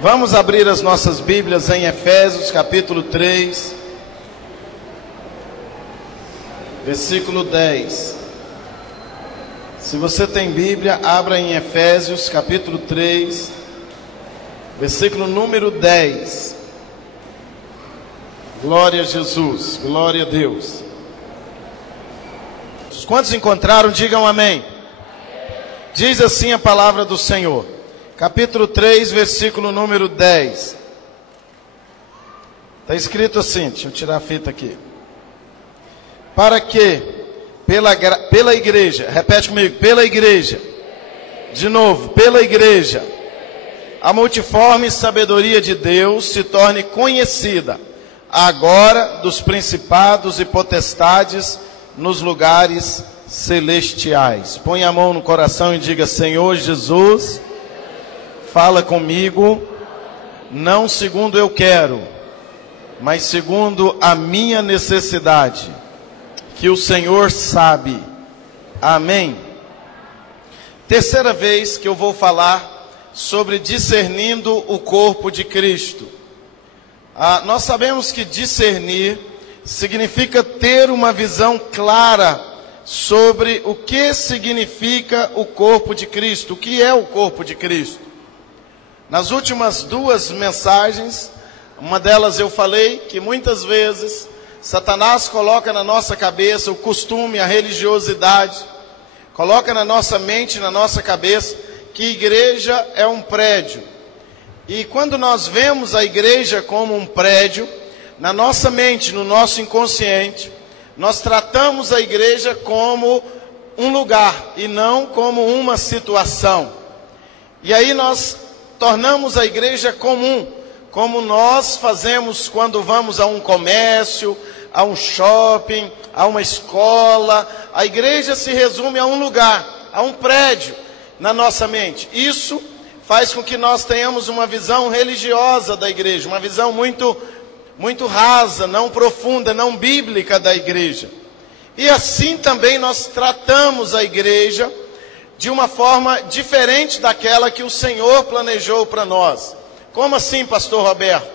Vamos abrir as nossas Bíblias em Efésios capítulo 3, versículo 10. Se você tem Bíblia, abra em Efésios capítulo 3, versículo número 10. Glória a Jesus, glória a Deus. Quantos encontraram, digam amém. Diz assim a palavra do Senhor. Capítulo 3, versículo número 10. Está escrito assim, deixa eu tirar a fita aqui. Para que, pela igreja, repete comigo, pela igreja. De novo, pela igreja. A multiforme sabedoria de Deus se torne conhecida agora dos principados e potestades nos lugares celestiais. Põe a mão no coração e diga: Senhor Jesus, fala comigo, não segundo eu quero, mas segundo a minha necessidade, que o Senhor sabe. Amém. Terceira vez que eu vou falar sobre discernindo o corpo de Cristo. Nós sabemos que discernir significa ter uma visão clara sobre o que significa o corpo de Cristo, o que é o corpo de Cristo. Nas últimas duas mensagens, uma delas eu falei que muitas vezes Satanás coloca na nossa cabeça o costume, a religiosidade, coloca na nossa mente, na nossa cabeça, que igreja é um prédio. E quando nós vemos a igreja como um prédio, na nossa mente, no nosso inconsciente, nós tratamos a igreja como um lugar e não como uma situação. E aí nós tornamos a igreja comum, como nós fazemos quando vamos a um comércio, a um shopping, a uma escola. A igreja se resume a um lugar, a um prédio na nossa mente. Isso faz com que nós tenhamos uma visão religiosa da igreja, uma visão muito rasa, não profunda, não bíblica da igreja. E assim também nós tratamos a igreja de uma forma diferente daquela que o Senhor planejou para nós. Como assim, pastor Roberto?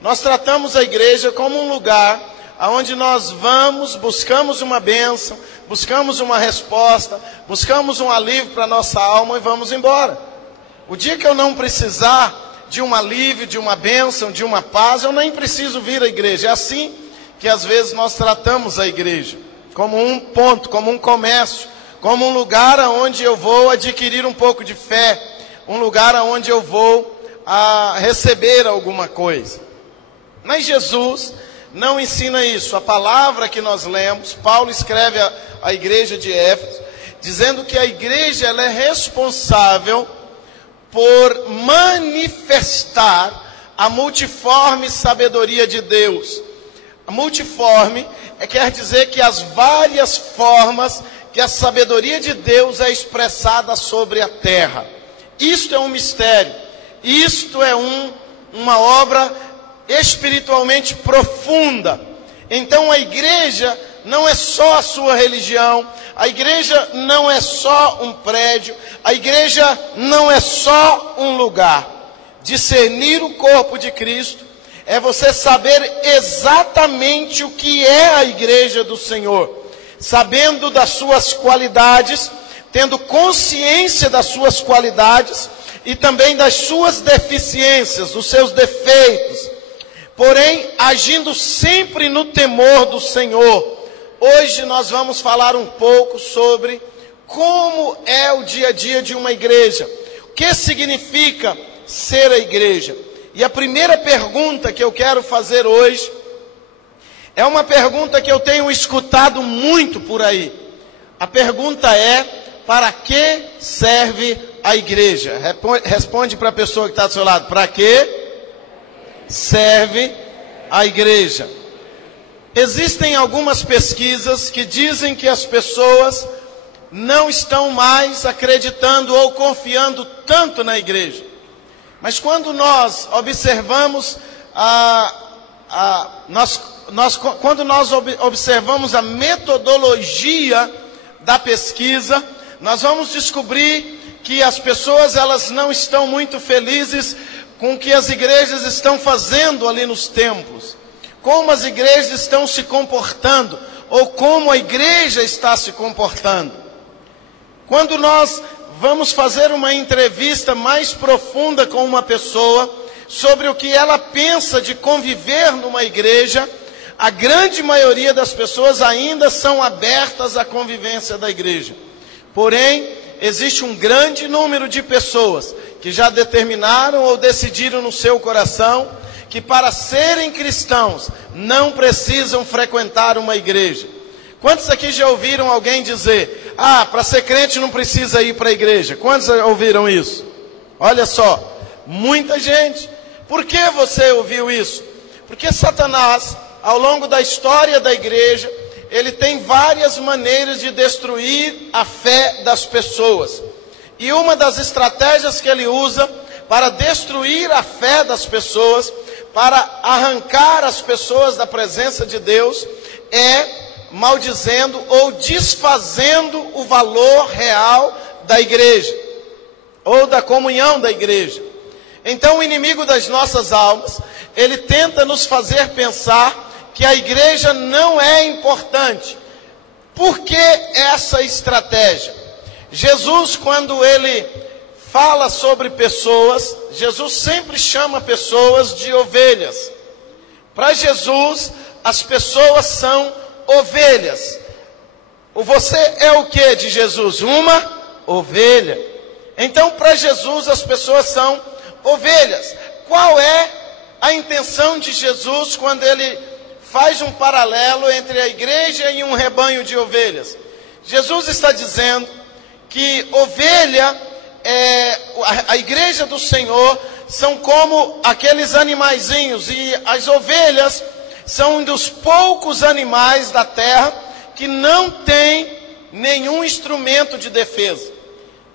Nós tratamos a igreja como um lugar onde nós vamos, buscamos uma bênção, buscamos uma resposta, buscamos um alívio para a nossa alma e vamos embora. O dia que eu não precisar de um alívio, de uma bênção, de uma paz, eu nem preciso vir à igreja. É assim que às vezes nós tratamos a igreja, como um ponto, como um comércio, como um lugar onde eu vou adquirir um pouco de fé, um lugar onde eu vou receber alguma coisa. Mas Jesus não ensina isso. A palavra que nós lemos, Paulo escreve à igreja de Éfeso, dizendo que a igreja ela é responsável por manifestar a multiforme sabedoria de Deus. A multiforme quer dizer que as várias formas que a sabedoria de Deus é expressada sobre a terra. Isto é um mistério. Isto é uma obra espiritualmente profunda. Então a igreja não é só a sua religião, a igreja não é só um prédio, a igreja não é só um lugar. Discernir o corpo de Cristo é você saber exatamente o que é a igreja do Senhor, sabendo das suas qualidades, tendo consciência das suas qualidades e também das suas deficiências, dos seus defeitos, porém agindo sempre no temor do Senhor. Hoje nós vamos falar um pouco sobre como é o dia a dia de uma igreja, o que significa ser a igreja. E a primeira pergunta que eu quero fazer hoje é uma pergunta que eu tenho escutado muito por aí. A pergunta é: para que serve a igreja? Responde para a pessoa que está do seu lado: para que serve a igreja? Existem algumas pesquisas que dizem que as pessoas não estão mais acreditando ou confiando tanto na igreja. Mas quando nós observamos quando nós observamos a metodologia da pesquisa, nós vamos descobrir que as pessoas elas não estão muito felizes com o que as igrejas estão fazendo ali nos templos, como as igrejas estão se comportando, ou como a igreja está se comportando. Quando nós vamos fazer uma entrevista mais profunda com uma pessoa, sobre o que ela pensa de conviver numa igreja, a grande maioria das pessoas ainda são abertas à convivência da igreja. Porém, existe um grande número de pessoas que já determinaram ou decidiram no seu coração que para serem cristãos não precisam frequentar uma igreja. Quantos aqui já ouviram alguém dizer: para ser crente não precisa ir para a igreja? Quantos ouviram isso? Olha só, muita gente. Por que você ouviu isso? Porque Satanás, ao longo da história da igreja, ele tem várias maneiras de destruir a fé das pessoas. E uma das estratégias que ele usa para destruir a fé das pessoas, para arrancar as pessoas da presença de Deus, é maldizendo ou desfazendo o valor real da igreja, ou da comunhão da igreja. Então o inimigo das nossas almas, ele tenta nos fazer pensar que a igreja não é importante. Por que essa estratégia? Jesus, quando ele fala sobre pessoas, Jesus sempre chama pessoas de ovelhas. Para Jesus, as pessoas são ovelhas. Você é o que de Jesus? Uma ovelha. Então, para Jesus, as pessoas são ovelhas. Qual é a intenção de Jesus quando ele faz um paralelo entre a igreja e um rebanho de ovelhas? Jesus está dizendo que ovelha, a igreja do Senhor, são como aqueles animaizinhos, e as ovelhas são um dos poucos animais da terra que não tem nenhum instrumento de defesa.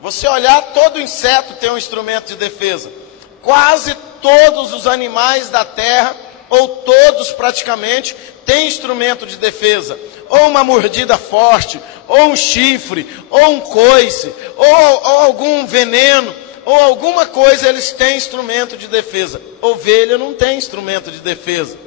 Você olhar, todo inseto tem um instrumento de defesa. Quase todos os animais da terra, ou todos praticamente, têm instrumento de defesa. Ou uma mordida forte, ou um chifre, ou um coice, ou algum veneno, ou alguma coisa, eles têm instrumento de defesa. Ovelha não tem instrumento de defesa.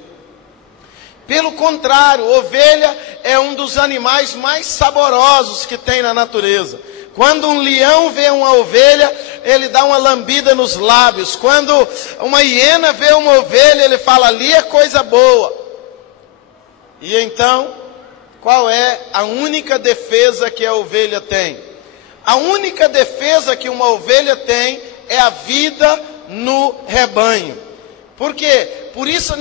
Pelo contrário, ovelha é um dos animais mais saborosos que tem na natureza. Quando um leão vê uma ovelha, ele dá uma lambida nos lábios. Quando uma hiena vê uma ovelha, ele fala: ali é coisa boa. E então, qual é a única defesa que a ovelha tem? A única defesa que uma ovelha tem é a vida no rebanho. Por quê? Por isso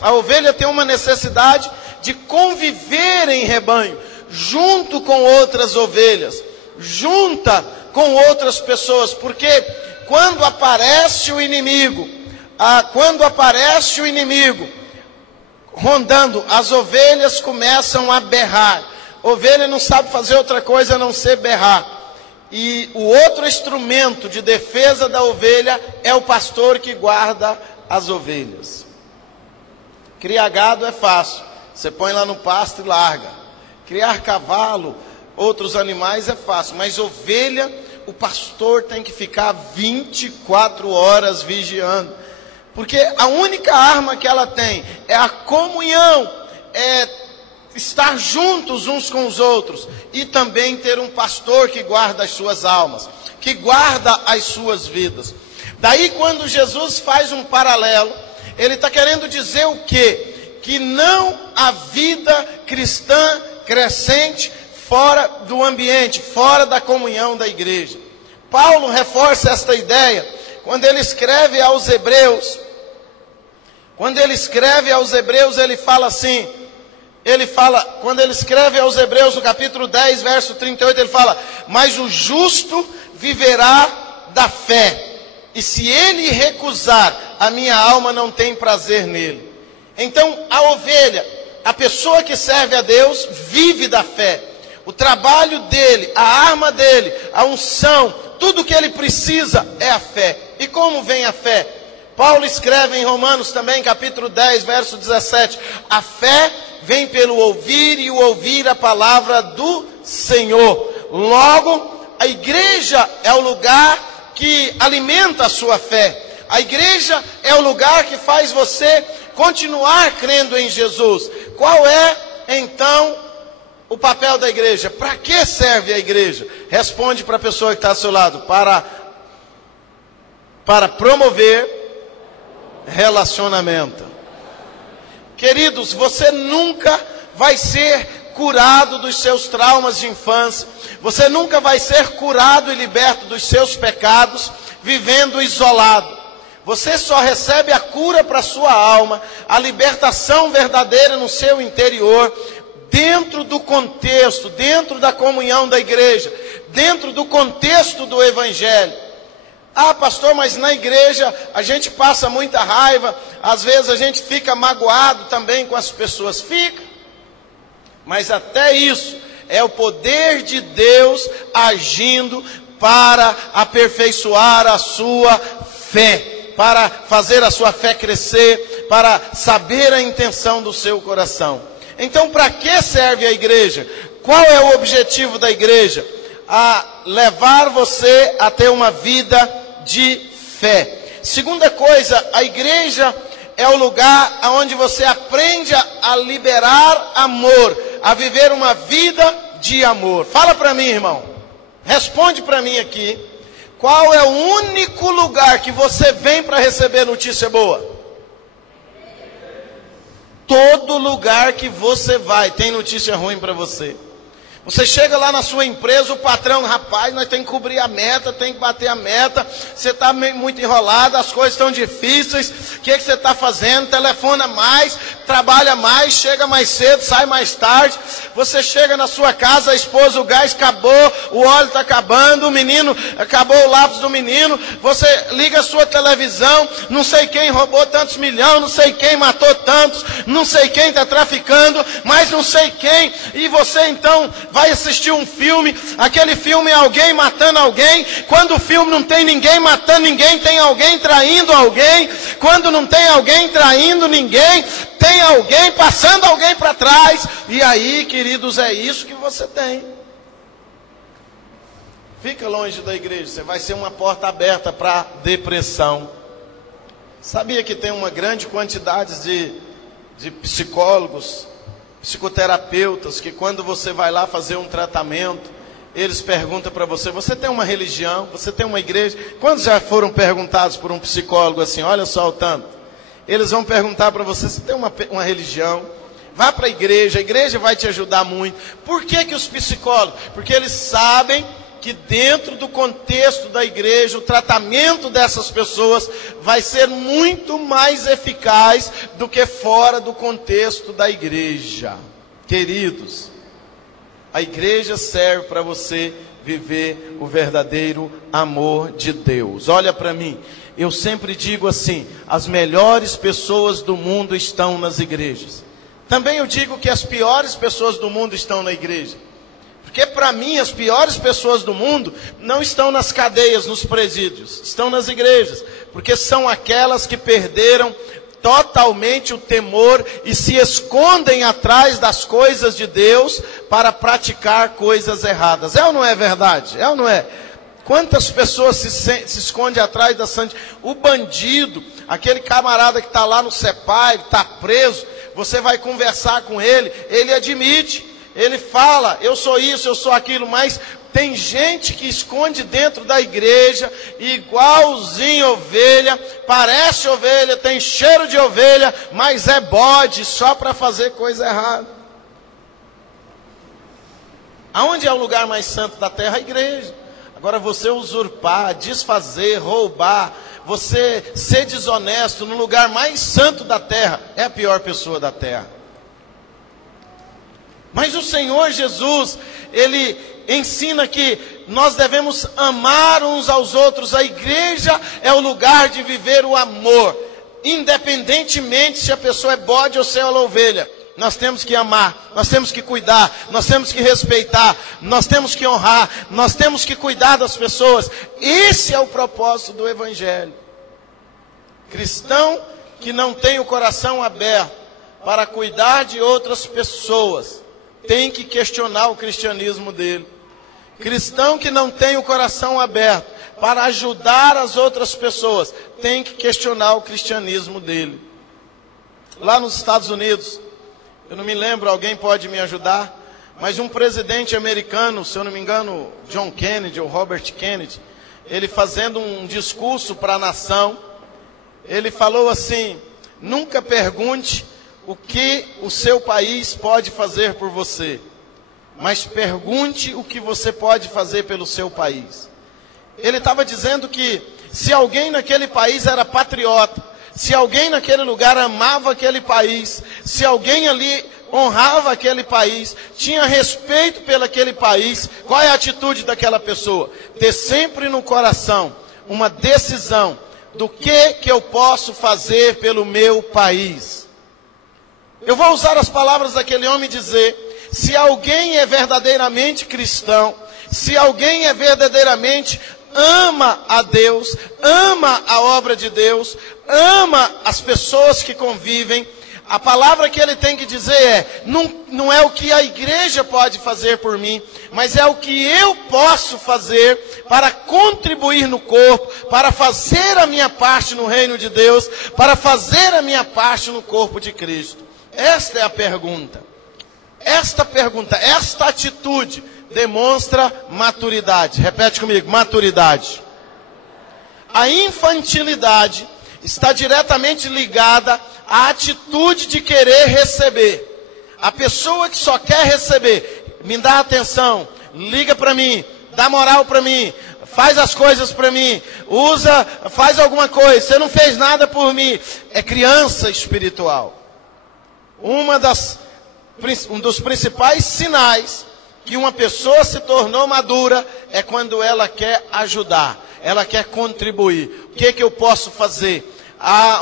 a ovelha tem uma necessidade de conviver em rebanho, junto com outras ovelhas, junta com outras pessoas, porque quando aparece o inimigo rondando, as ovelhas começam a berrar. Ovelha não sabe fazer outra coisa a não ser berrar. E o outro instrumento de defesa da ovelha é o pastor que guarda as ovelhas. Criar gado é fácil, você põe lá no pasto e larga. Criar cavalo, outros animais é fácil, mas ovelha, o pastor tem que ficar 24 horas vigiando, porque a única arma que ela tem é a comunhão, é estar juntos uns com os outros, e também ter um pastor que guarda as suas almas, que guarda as suas vidas. Daí, quando Jesus faz um paralelo, ele está querendo dizer o quê? Que não há vida cristã crescente fora do ambiente, fora da comunhão da igreja. Paulo reforça esta ideia quando ele escreve aos Hebreus. Quando ele escreve aos Hebreus, ele fala assim, quando ele escreve aos Hebreus no capítulo 10, verso 38, ele fala: mas o justo viverá da fé, e se ele recusar, a minha alma não tem prazer nele. Então, a ovelha, a pessoa que serve a Deus, vive da fé. O trabalho dele, a arma dele, a unção, tudo que ele precisa é a fé. E como vem a fé? Paulo escreve em Romanos também, capítulo 10, verso 17: a fé vem pelo ouvir, e o ouvir a palavra do Senhor. Logo, a igreja é o lugar que alimenta a sua fé. A igreja é o lugar que faz você continuar crendo em Jesus. Qual é, então, o papel da igreja? Para que serve a igreja? Responde para a pessoa que está ao seu lado. Para promover relacionamento. Queridos, você nunca vai ser curado dos seus traumas de infância. Você nunca vai ser curado e liberto dos seus pecados vivendo isolado. Você só recebe a cura para a sua alma, a libertação verdadeira no seu interior, dentro do contexto, dentro da comunhão da igreja, dentro do contexto do evangelho. Ah, pastor, mas na igreja a gente passa muita raiva, às vezes a gente fica magoado também com as pessoas. Fica. Mas até isso é o poder de Deus agindo para aperfeiçoar a sua fé, para fazer a sua fé crescer, para saber a intenção do seu coração. Então, para que serve a igreja? Qual é o objetivo da igreja? A levar você a ter uma vida de fé. Segunda coisa, a igreja é o lugar onde você aprende a liberar amor, a viver uma vida de amor. Fala para mim, irmão. Responde para mim aqui. Qual é o único lugar que você vem para receber notícia boa? Todo lugar que você vai tem notícia ruim para você. Você chega lá na sua empresa, o patrão, rapaz, nós temos que cobrir a meta, tem que bater a meta, você está muito enrolado, as coisas estão difíceis, o que você está fazendo? Telefona mais, trabalha mais, chega mais cedo, sai mais tarde. Você chega na sua casa, a esposa, o gás acabou, o óleo está acabando, o menino, acabou o lápis do menino, você liga a sua televisão, não sei quem roubou tantos milhões, não sei quem matou tantos, não sei quem está traficando, mas não sei quem, e você então vai assistir um filme, aquele filme é alguém matando alguém, quando o filme não tem ninguém matando ninguém, tem alguém traindo alguém, quando não tem alguém traindo ninguém, tem alguém passando alguém para trás, e aí, queridos, é isso que você tem. Fica longe da igreja, você vai ser uma porta aberta para depressão. Sabia que tem uma grande quantidade de psicólogos, psicoterapeutas, que quando você vai lá fazer um tratamento, eles perguntam para você, você tem uma religião, você tem uma igreja? Quantos já foram perguntados por um psicólogo assim, olha só o tanto? Eles vão perguntar para você, você tem uma religião? Vá para a igreja vai te ajudar muito. Por que os psicólogos? Porque eles sabem que dentro do contexto da igreja, o tratamento dessas pessoas vai ser muito mais eficaz do que fora do contexto da igreja. Queridos, a igreja serve para você viver o verdadeiro amor de Deus. Olha para mim, eu sempre digo assim, as melhores pessoas do mundo estão nas igrejas. Também eu digo que as piores pessoas do mundo estão na igreja. Porque para mim as piores pessoas do mundo não estão nas cadeias, nos presídios, estão nas igrejas. Porque são aquelas que perderam totalmente o temor e se escondem atrás das coisas de Deus para praticar coisas erradas. É ou não é verdade? É ou não é? Quantas pessoas se escondem atrás da santidade? O bandido, aquele camarada que está lá no CEPAI, está preso, você vai conversar com ele, ele admite. Ele fala, eu sou isso, eu sou aquilo, mas tem gente que esconde dentro da igreja, igualzinho ovelha, parece ovelha, tem cheiro de ovelha, mas é bode só para fazer coisa errada. Aonde é o lugar mais santo da terra? A igreja. Agora você usurpar, desfazer, roubar, você ser desonesto no lugar mais santo da terra, é a pior pessoa da terra. Mas o Senhor Jesus, Ele ensina que nós devemos amar uns aos outros. A igreja é o lugar de viver o amor. Independentemente se a pessoa é bode ou se ela é ovelha. Nós temos que amar, nós temos que cuidar, nós temos que respeitar, nós temos que honrar, nós temos que cuidar das pessoas. Esse é o propósito do Evangelho. Cristão que não tem o coração aberto para cuidar de outras pessoas, tem que questionar o cristianismo dele. Cristão que não tem o coração aberto para ajudar as outras pessoas, tem que questionar o cristianismo dele. Lá nos Estados Unidos, eu não me lembro, alguém pode me ajudar, mas um presidente americano, se eu não me engano, John Kennedy ou Robert Kennedy, ele fazendo um discurso para a nação, ele falou assim: nunca pergunte o que o seu país pode fazer por você, mas pergunte o que você pode fazer pelo seu país. Ele estava dizendo que se alguém naquele país era patriota, se alguém naquele lugar amava aquele país, se alguém ali honrava aquele país, tinha respeito pelo aquele país, qual é a atitude daquela pessoa? Ter sempre no coração uma decisão do que eu posso fazer pelo meu país. Eu vou usar as palavras daquele homem e dizer: se alguém é verdadeiramente cristão, se alguém é verdadeiramente ama a Deus, ama a obra de Deus, ama as pessoas que convivem, a palavra que ele tem que dizer é: não é o que a igreja pode fazer por mim, mas é o que eu posso fazer para contribuir no corpo, para fazer a minha parte no reino de Deus, para fazer a minha parte no corpo de Cristo. Esta é a pergunta. Esta atitude demonstra maturidade. Repete comigo: maturidade. A infantilidade está diretamente ligada à atitude de querer receber. A pessoa que só quer receber, me dá atenção, liga para mim, dá moral para mim, faz as coisas para mim, faz alguma coisa, você não fez nada por mim, é criança espiritual. Um dos principais sinais que uma pessoa se tornou madura é quando ela quer ajudar, ela quer contribuir. O que eu posso fazer?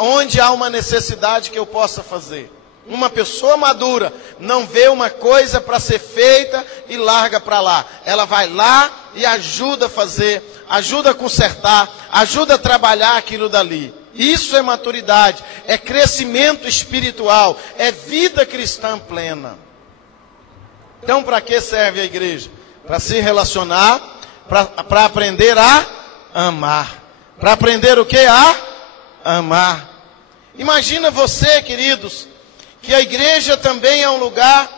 Onde há uma necessidade que eu possa fazer? Uma pessoa madura não vê uma coisa para ser feita e larga para lá. Ela vai lá e ajuda a fazer, ajuda a consertar, ajuda a trabalhar aquilo dali. Isso é maturidade, é crescimento espiritual, é vida cristã plena. Então, para que serve a igreja? Para se relacionar, para aprender a amar. Para aprender o que? A amar. Imagina você, queridos, que a igreja também é um lugar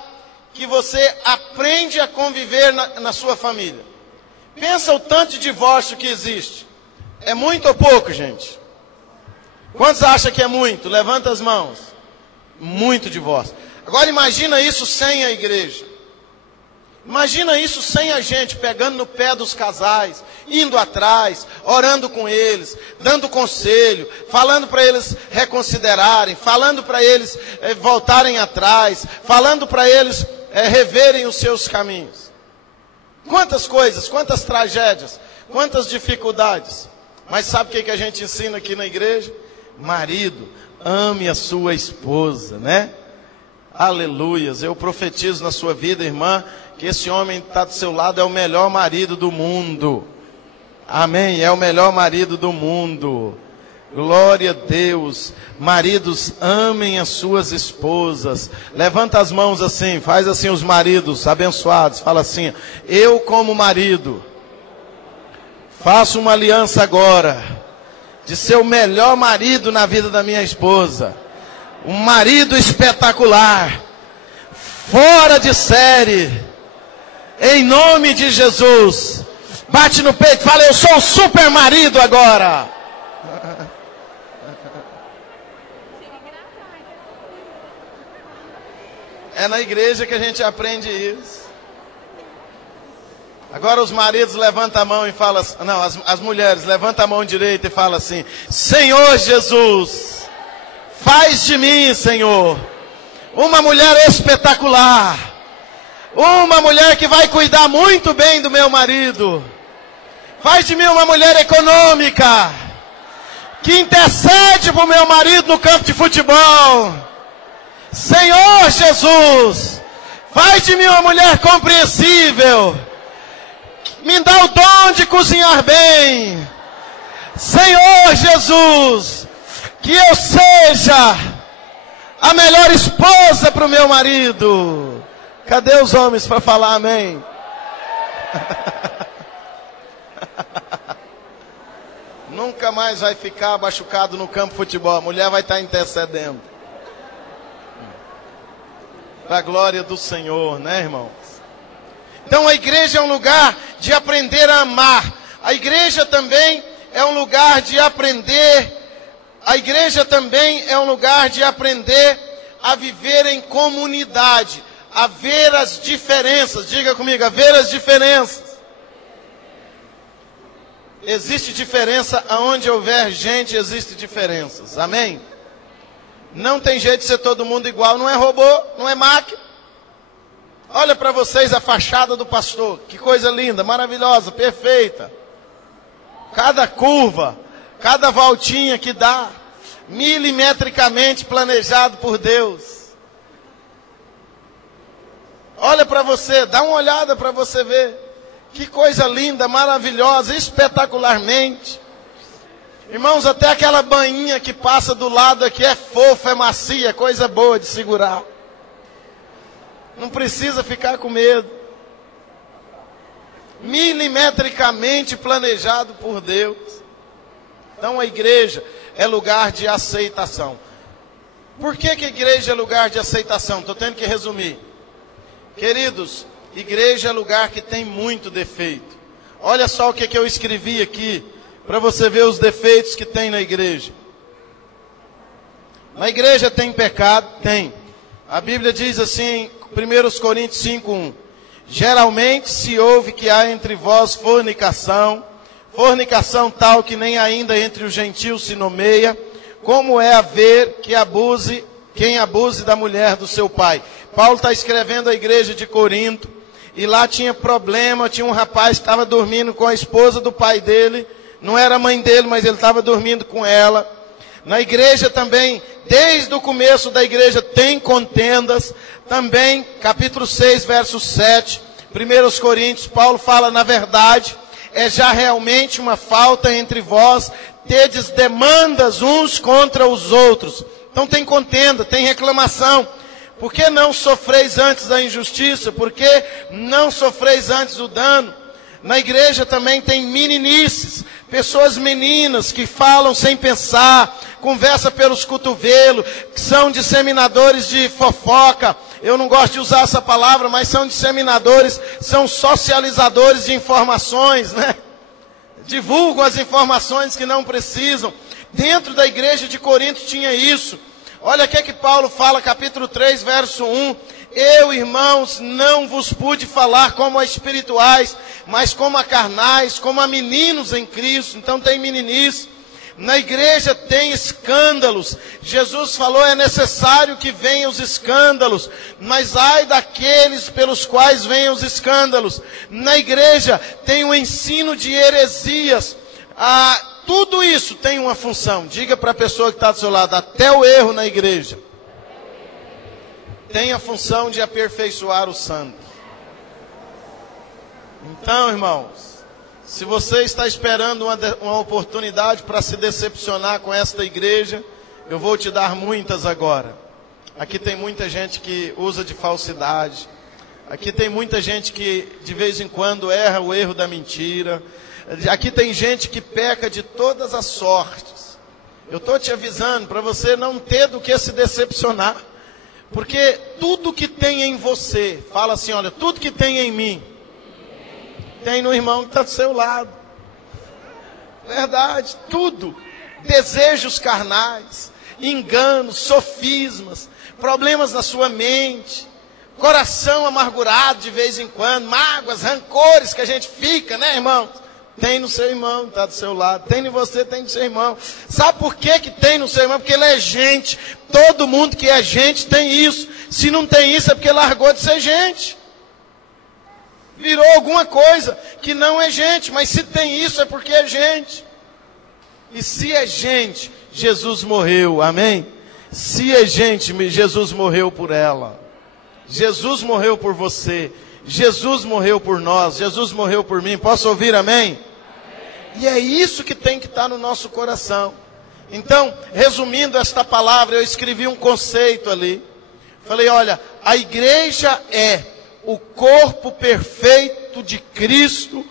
que você aprende a conviver na sua família. Pensa o tanto de divórcio que existe. É muito ou pouco, gente? Quantos acham que é muito? Levanta as mãos. Muito divórcio. Agora imagina isso sem a igreja. Imagina isso sem a gente pegando no pé dos casais, indo atrás, orando com eles, dando conselho, falando para eles reconsiderarem, falando para eles voltarem atrás, falando para eles reverem os seus caminhos. Quantas coisas, quantas tragédias, quantas dificuldades. Mas sabe o que a gente ensina aqui na igreja? Marido, ame a sua esposa, né? Aleluias, eu profetizo na sua vida, irmã, que esse homem que está do seu lado é o melhor marido do mundo. Amém, é o melhor marido do mundo. Glória a Deus. Maridos, amem as suas esposas. Levanta as mãos assim, faz assim os maridos abençoados. Fala assim: eu como marido, faço uma aliança agora, de ser o melhor marido na vida da minha esposa. Um marido espetacular, fora de série, em nome de Jesus. Bate no peito e fala: eu sou o super marido agora. É na igreja que a gente aprende isso. Agora os maridos levantam a mão e falam, não, as mulheres levantam a mão direita e falam assim: Senhor Jesus, faz de mim, Senhor, uma mulher espetacular, uma mulher que vai cuidar muito bem do meu marido. Faz de mim uma mulher econômica, que intercede para o meu marido no campo de futebol. Senhor Jesus, faz de mim uma mulher compreensível, me dá o dom de cozinhar bem. Senhor Jesus, que eu seja a melhor esposa para o meu marido. Cadê os homens para falar amém? Nunca mais vai ficar machucado no campo de futebol. A mulher vai estar intercedendo. Para a glória do Senhor, né, irmãos? Então a igreja é um lugar de aprender a amar. A igreja também é um lugar de aprender. A igreja também é um lugar de aprender a viver em comunidade. A ver as diferenças. Diga comigo, a ver as diferenças. Existe diferença aonde houver gente, existe diferenças. Amém? Não tem jeito de ser todo mundo igual. Não é robô, não é máquina. Olha para vocês a fachada do pastor. Que coisa linda, maravilhosa, perfeita. Cada curva, cada voltinha que dá, milimetricamente planejado por Deus. Olha para você, dá uma olhada para você ver. Que coisa linda, maravilhosa, espetacularmente. Irmãos, até aquela bainha que passa do lado aqui é fofa, é macia, é coisa boa de segurar. Não precisa ficar com medo. Milimetricamente planejado por Deus. Então a igreja é lugar de aceitação. Por que a igreja é lugar de aceitação? Estou tendo que resumir. Queridos, igreja é lugar que tem muito defeito. Olha só o que eu escrevi aqui, para você ver os defeitos que tem na igreja. Na igreja tem pecado? Tem. A Bíblia diz assim, 1 Coríntios 5:1. Geralmente se ouve que há entre vós fornicação, fornicação tal que nem ainda entre os gentios se nomeia, como é haver que abuse, quem abuse da mulher do seu pai. Paulo está escrevendo à igreja de Corinto, e lá tinha problema, tinha um rapaz que estava dormindo com a esposa do pai dele, não era a mãe dele, mas ele estava dormindo com ela. Na igreja também, desde o começo da igreja tem contendas, também, capítulo 6, verso 7, 1 Coríntios, Paulo fala, na verdade, é já realmente uma falta entre vós, tedes demandas uns contra os outros. Então tem contenda, tem reclamação. Por que não sofreis antes a injustiça? Por que não sofreis antes o dano? Na igreja também tem meninices, pessoas meninas que falam sem pensar, conversa pelos cotovelos, que são disseminadores de fofoca. Eu não gosto de usar essa palavra, mas são disseminadores, são socializadores de informações, né? Divulgam as informações que não precisam. Dentro da igreja de Corinto tinha isso. Olha o que Paulo fala, capítulo 3, verso 1. Eu, irmãos, não vos pude falar como a espirituais, mas como a carnais, como a meninos em Cristo. Então tem meninice. Na igreja tem escândalos. Jesus falou, é necessário que venham os escândalos, mas ai daqueles pelos quais venham os escândalos. Na igreja tem o ensino de heresias. Tudo isso tem uma função. Diga para a pessoa que está do seu lado, até o erro na igreja tem a função de aperfeiçoar o santo. Então, irmãos, se você está esperando uma oportunidade para se decepcionar com esta igreja, eu vou te dar muitas agora. Aqui tem muita gente que usa de falsidade. Aqui tem muita gente que de vez em quando erra o erro da mentira. Aqui tem gente que peca de todas as sortes. Eu estou te avisando para você não ter do que se decepcionar. Porque tudo que tem em você, fala assim, olha, tudo que tem em mim, tem no irmão que está do seu lado. Verdade, tudo. Desejos carnais, enganos, sofismas, problemas na sua mente, coração amargurado de vez em quando, mágoas, rancores que a gente fica, né, irmão? Tem no seu irmão, está do seu lado. Tem em você, tem no seu irmão. Sabe por que tem no seu irmão? Porque ele é gente. Todo mundo que é gente tem isso. Se não tem isso é porque largou de ser gente. Virou alguma coisa que não é gente. Mas se tem isso é porque é gente. E se é gente, Jesus morreu. Amém? Se é gente, Jesus morreu por ela. Jesus morreu por você. Jesus morreu por nós, Jesus morreu por mim. Posso ouvir amém? E é isso que tem que estar no nosso coração. Então, resumindo esta palavra, eu escrevi um conceito ali. Falei, olha, a igreja é o corpo perfeito de Cristo,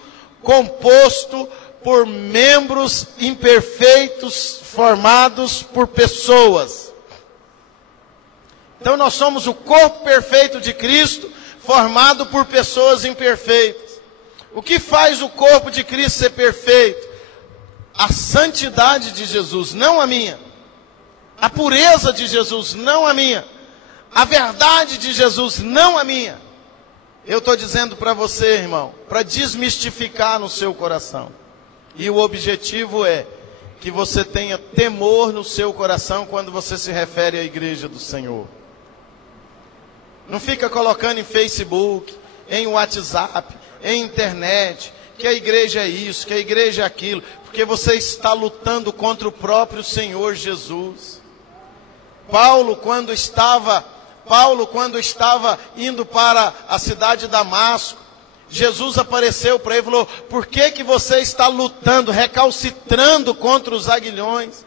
composto por membros imperfeitos formados por pessoas. Então nós somos o corpo perfeito de Cristo, formado por pessoas imperfeitas. O que faz o corpo de Cristo ser perfeito? A santidade de Jesus, não a minha. A pureza de Jesus, não a minha. A verdade de Jesus, não a minha. Eu estou dizendo para você, irmão, para desmistificar no seu coração. E o objetivo é que você tenha temor no seu coração quando você se refere à igreja do Senhor. Não fica colocando em Facebook, em WhatsApp, em internet, que a igreja é isso, que a igreja é aquilo, porque você está lutando contra o próprio Senhor Jesus. Paulo, quando estava indo para a cidade de Damasco, Jesus apareceu para ele e falou: por que você está lutando, recalcitrando contra os aguilhões?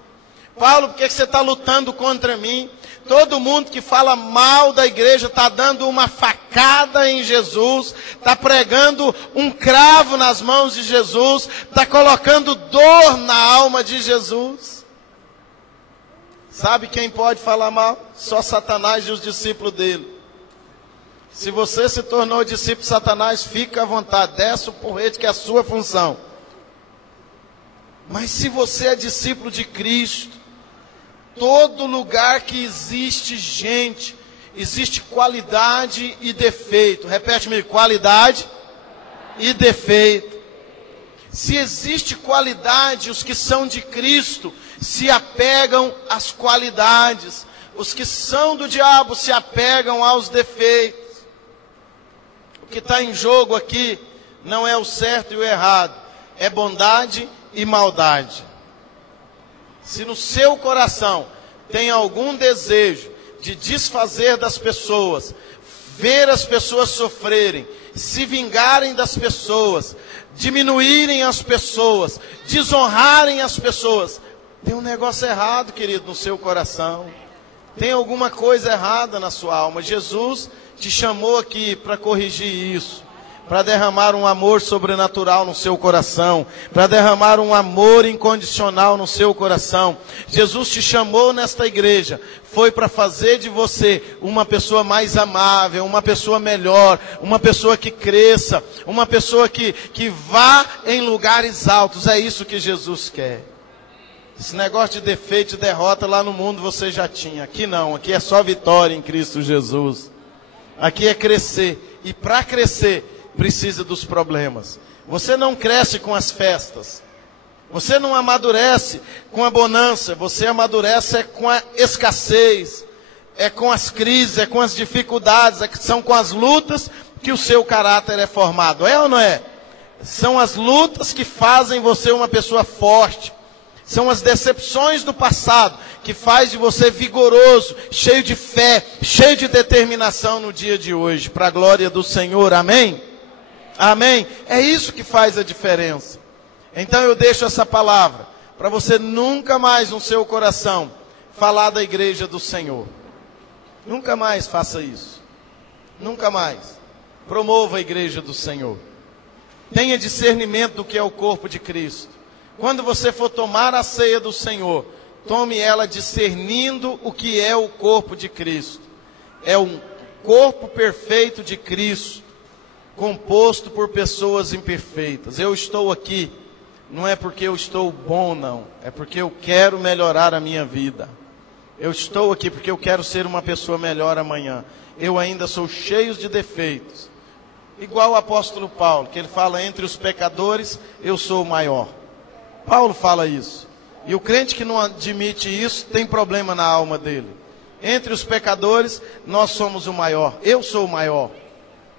Paulo, por que você está lutando contra mim? Todo mundo que fala mal da igreja está dando uma facada em Jesus, está pregando um cravo nas mãos de Jesus, está colocando dor na alma de Jesus. Sabe quem pode falar mal? Só Satanás e os discípulos dele. Se você se tornou discípulo de Satanás, fica à vontade, desce o porrete que é a sua função. Mas se você é discípulo de Cristo, todo lugar que existe gente, existe qualidade e defeito. Repete comigo: qualidade e defeito. Se existe qualidade, os que são de Cristo se apegam às qualidades. Os que são do diabo se apegam aos defeitos. O que está em jogo aqui não é o certo e o errado, é bondade e maldade. Se no seu coração tem algum desejo de desfazer das pessoas, ver as pessoas sofrerem, se vingarem das pessoas, diminuírem as pessoas, desonrarem as pessoas, tem um negócio errado, querido, no seu coração. Tem alguma coisa errada na sua alma. Jesus te chamou aqui para corrigir isso, para derramar um amor sobrenatural no seu coração, para derramar um amor incondicional no seu coração. Jesus te chamou nesta igreja, foi para fazer de você uma pessoa mais amável, uma pessoa melhor, uma pessoa que cresça, uma pessoa que vá em lugares altos. É isso que Jesus quer. Esse negócio de defeito e derrota lá no mundo você já tinha. Aqui não, aqui é só vitória em Cristo Jesus. Aqui é crescer, e para crescer precisa dos problemas. Você não cresce com as festas, você não amadurece com a bonança, você amadurece com a escassez, é com as crises, é com as dificuldades, são com as lutas que o seu caráter é formado. É ou não é? São as lutas que fazem você uma pessoa forte. São as decepções do passado que faz de você vigoroso, cheio de fé, cheio de determinação no dia de hoje, para a glória do Senhor. Amém? Amém? É isso que faz a diferença. Então eu deixo essa palavra para você nunca mais no seu coração falar da igreja do Senhor. Nunca mais faça isso. Nunca mais. Promova a igreja do Senhor. Tenha discernimento do que é o corpo de Cristo. Quando você for tomar a ceia do Senhor, tome ela discernindo o que é o corpo de Cristo. É um corpo perfeito de Cristo, composto por pessoas imperfeitas. Eu estou aqui, não é porque eu estou bom, não. É porque eu quero melhorar a minha vida. Eu estou aqui porque eu quero ser uma pessoa melhor amanhã. Eu ainda sou cheio de defeitos. Igual o apóstolo Paulo, que ele fala: entre os pecadores, eu sou o maior. Paulo fala isso. E o crente que não admite isso, tem problema na alma dele. Entre os pecadores, nós somos o maior. Eu sou o maior.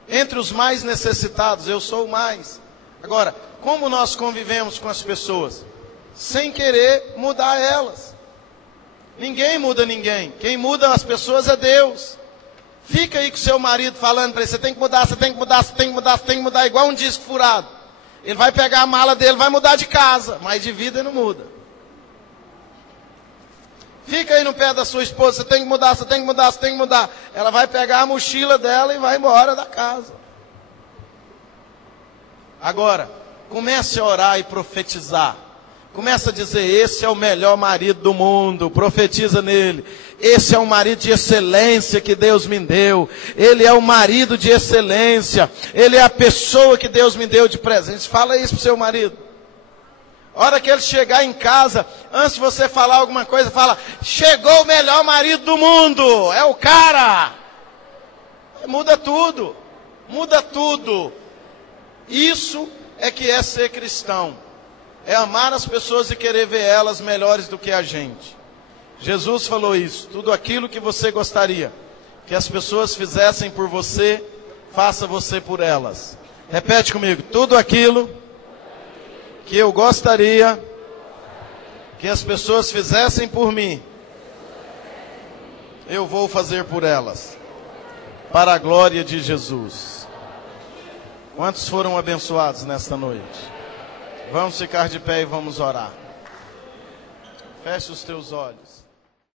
Entre os mais necessitados, eu sou o mais. Agora, como nós convivemos com as pessoas? Sem querer mudar elas. Ninguém muda ninguém. Quem muda as pessoas é Deus. Fica aí com seu marido falando para ele: você tem que mudar, você tem que mudar, você tem que mudar, você tem que mudar, igual um disco furado. Ele vai pegar a mala dele, vai mudar de casa, mas de vida ele não muda. Fica aí no pé da sua esposa: você tem que mudar, você tem que mudar, você tem que mudar. Ela vai pegar a mochila dela e vai embora da casa. Agora, Comece a orar e profetizar. Começa a dizer, esse é o melhor marido do mundo, profetiza nele. Esse é um marido de excelência que Deus me deu. Ele é o marido de excelência. Ele é a pessoa que Deus me deu de presente. Fala isso para o seu marido. A hora que ele chegar em casa, antes de você falar alguma coisa, fala, chegou o melhor marido do mundo, é o cara. Muda tudo, muda tudo. Isso é que é ser cristão. É amar as pessoas e querer ver elas melhores do que a gente. Jesus falou isso. Tudo aquilo que você gostaria que as pessoas fizessem por você, faça você por elas. Repete comigo. Tudo aquilo que eu gostaria que as pessoas fizessem por mim, eu vou fazer por elas. Para a glória de Jesus. Quantos foram abençoados nesta noite? Vamos ficar de pé e vamos orar. Feche os teus olhos.